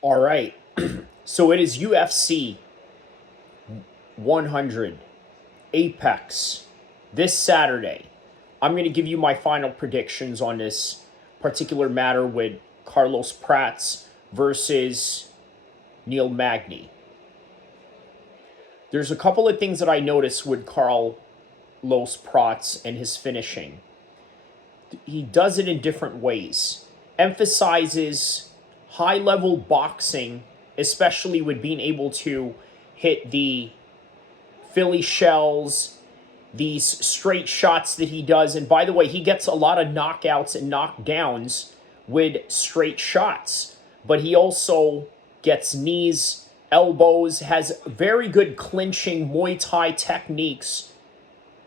All right. So it is UFC 100 Apex this Saturday. I'm going to give you my final predictions on this particular matter with Carlos Prates versus Neil Magny. There's a couple of things that I noticed with Carlos Prates and his finishing. He does it in different ways. Emphasizes high level boxing, especially with being able to hit the Philly shells, these straight shots that he does. And by the way, he gets a lot of knockouts and knockdowns with straight shots, but he also gets knees, elbows, has very good clinching Muay Thai techniques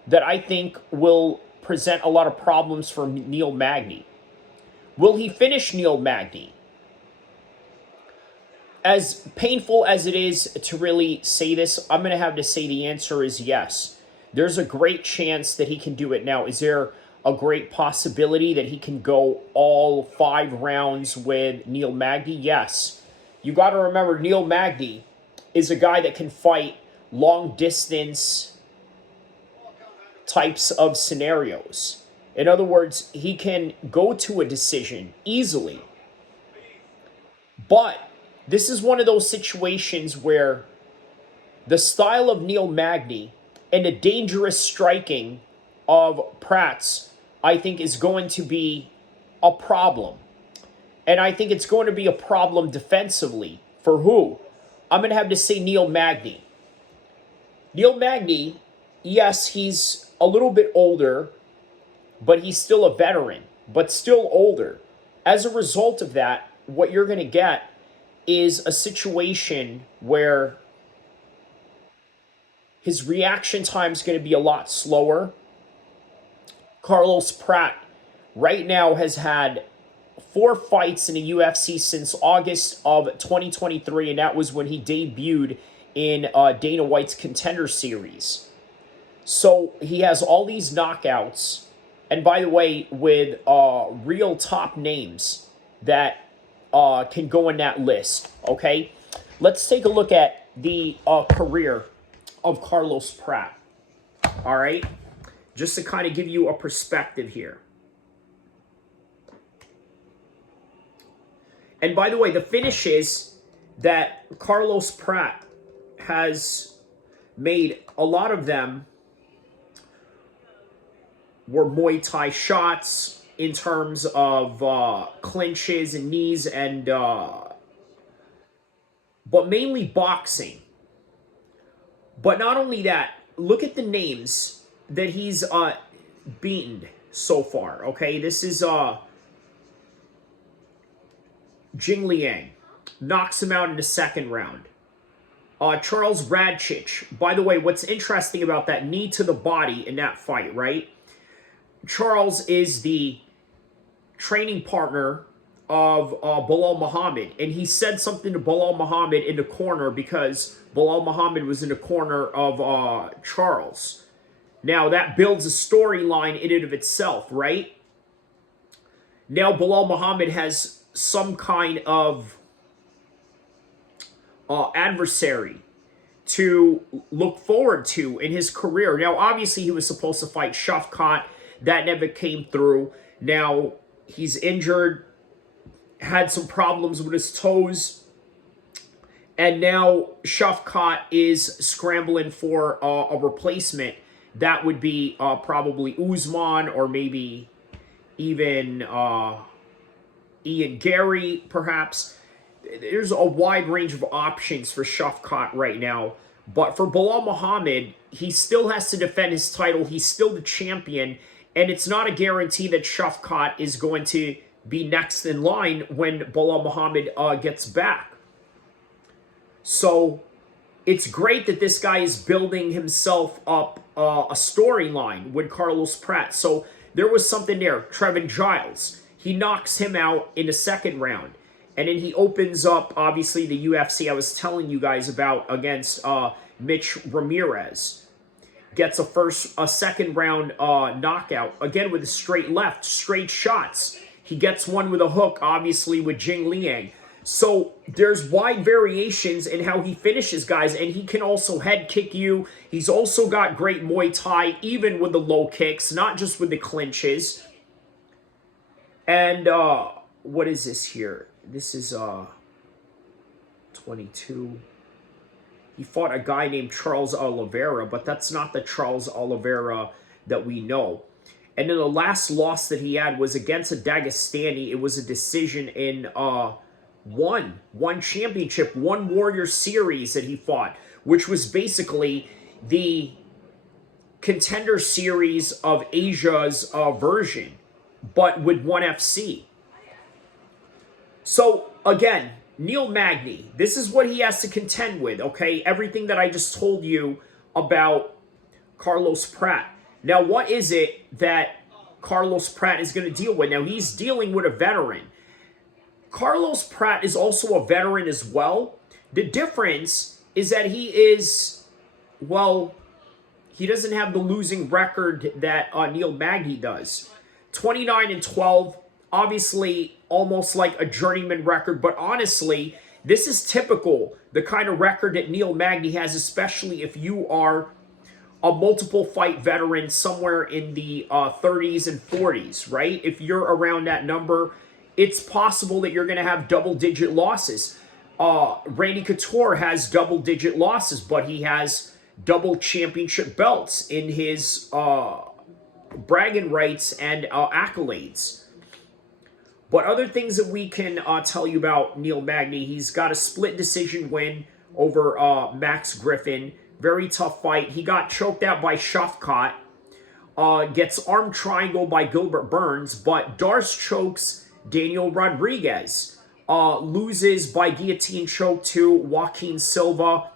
that I think will present a lot of problems for Neil Magny. Will he finish Neil Magny? As painful as it is to really say this, I'm going to have to say the answer is yes. There's a great chance that he can do it. Now, is there a great possibility that he can go all 5 rounds with Neil Magny? Yes. You got to remember, Neil Magny is a guy that can fight long distance types of scenarios. In other words, he can go to a decision easily. But this is one of those situations where the style of Neil Magny and the dangerous striking of Prates, I think, is going to be a problem. And I think it's going to be a problem defensively. For who? I'm going to have to say Neil Magny. Neil Magny, yes, he's a little bit older, but he's still a veteran, but still older. As a result of that, what you're going to get is a situation where his reaction time is going to be a lot slower. Carlos Prates right now has had 4 fights in the UFC since August of 2023, and that was when he debuted in Dana White's Contender Series. So he has all these knockouts, and by the way, with real top names that can go in that list, okay? Let's take a look at the career of Carlos Prates, all right? Just to kind of give you a perspective here. And by the way, the finishes that Carlos Prates has made, a lot of them were Muay Thai shots in terms of clinches and knees, and but mainly boxing. But not only that, look at the names that he's beaten so far. Okay, this is Jing Liang, knocks him out in the 2nd round. Charles Radchich. By the way, what's interesting about that knee to the body in that fight, right? Charles is the training partner of Bilal Muhammad, and he said something to Bilal Muhammad in the corner because Bilal Muhammad was in the corner of Charles. Now, that builds a storyline in and of itself, right? Now, Bilal Muhammad has some kind of adversary to look forward to in his career. Now, obviously, he was supposed to fight Shafkat. That never came through. Now, he's injured, had some problems with his toes, and now Shafkat is scrambling for a replacement. That would be probably Usman, or maybe even Ian Gary, perhaps. There's a wide range of options for Shafkat right now. But for Bilal Muhammad, he still has to defend his title. He's still the champion. And it's not a guarantee that Shafkat is going to be next in line when Bilal Muhammad gets back. So it's great that this guy is building himself up a storyline with Carlos Prates. So there was something there. Trevin Giles, he knocks him out in the 2nd round. And then he opens up, obviously, the UFC I was telling you guys about against Mitch Ramirez. Gets a 2nd round knockout, again with a straight left, straight shots. He gets one with a hook, obviously, with Jing Liang. So there's wide variations in how he finishes guys, and he can also head kick you. He's also got great Muay Thai, even with the low kicks, not just with the clinches. And what is this here? This is 22. He fought a guy named Charles Oliveira, but that's not the Charles Oliveira that we know. And then the last loss that he had was against a Dagestani. It was a decision in one championship, one Warrior Series that he fought, which was basically the Contender Series of Asia's version, but with ONE FC. So again, Neil Magny, this is what he has to contend with, okay? Everything that I just told you about Carlos Pratt. Now, what is it that Carlos Pratt is going to deal with? Now, he's dealing with a veteran. Carlos Pratt is also a veteran as well. The difference is that he is, well, he doesn't have the losing record that Neil Magny does. 29-12, obviously almost like a journeyman record, but honestly, this is typical, the kind of record that Neil Magny has, especially if you are a multiple fight veteran somewhere in the 30s and 40s, right? If you're around that number, it's possible that you're going to have double-digit losses. Randy Couture has double-digit losses, but he has double championship belts in his bragging rights and accolades. But other things that we can tell you about Neil Magny, he's got a split decision win over Max Griffin. Very tough fight. He got choked out by Shafkat. Gets arm triangle by Gilbert Burns, but Darce chokes Daniel Rodriguez. Loses by guillotine choke to Joaquin Silva,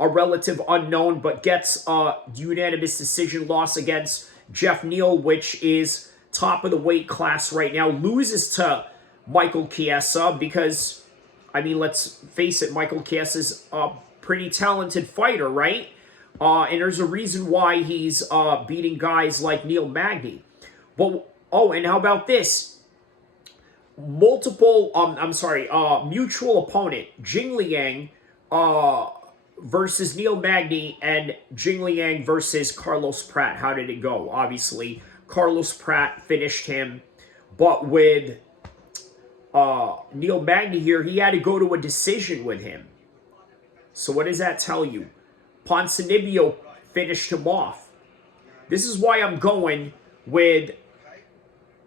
a relative unknown, but gets a unanimous decision loss against Jeff Neal, which is top of the weight class right now. Loses to Michael Chiesa because, I mean, let's face it, Michael Chiesa's a pretty talented fighter, right? And there's a reason why he's beating guys like Neil Magny. But, oh, and how about this? Mutual opponent, Jing Liang versus Neil Magny, and Jing Liang versus Carlos Pratt. How did it go? Obviously, Carlos Pratt finished him, but with Neil Magny here, he had to go to a decision with him. So what does that tell you? Ponzinibbio finished him off. This is why I'm going with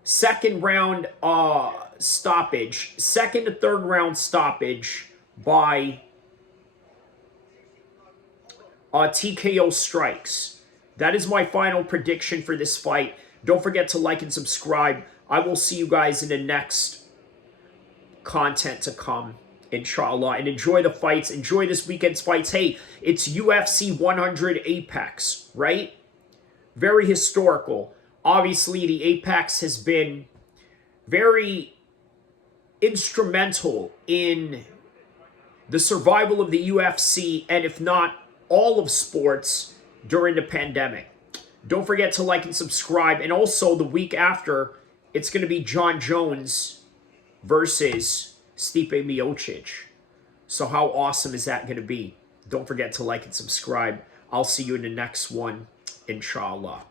second round stoppage, second to third round stoppage by TKO strikes. That is my final prediction for this fight. Don't forget to like and subscribe. I will see you guys in the next content to come, inshallah. And enjoy the fights. Enjoy this weekend's fights. Hey, it's UFC 100 Apex, right? Very historical. Obviously, the Apex has been very instrumental in the survival of the UFC, and if not all of sports during the pandemic. Don't forget to like and subscribe. And also, the week after, it's going to be John Jones versus Stipe Miocic. So how awesome is that going to be? Don't forget to like and subscribe. I'll see you in the next one, inshallah.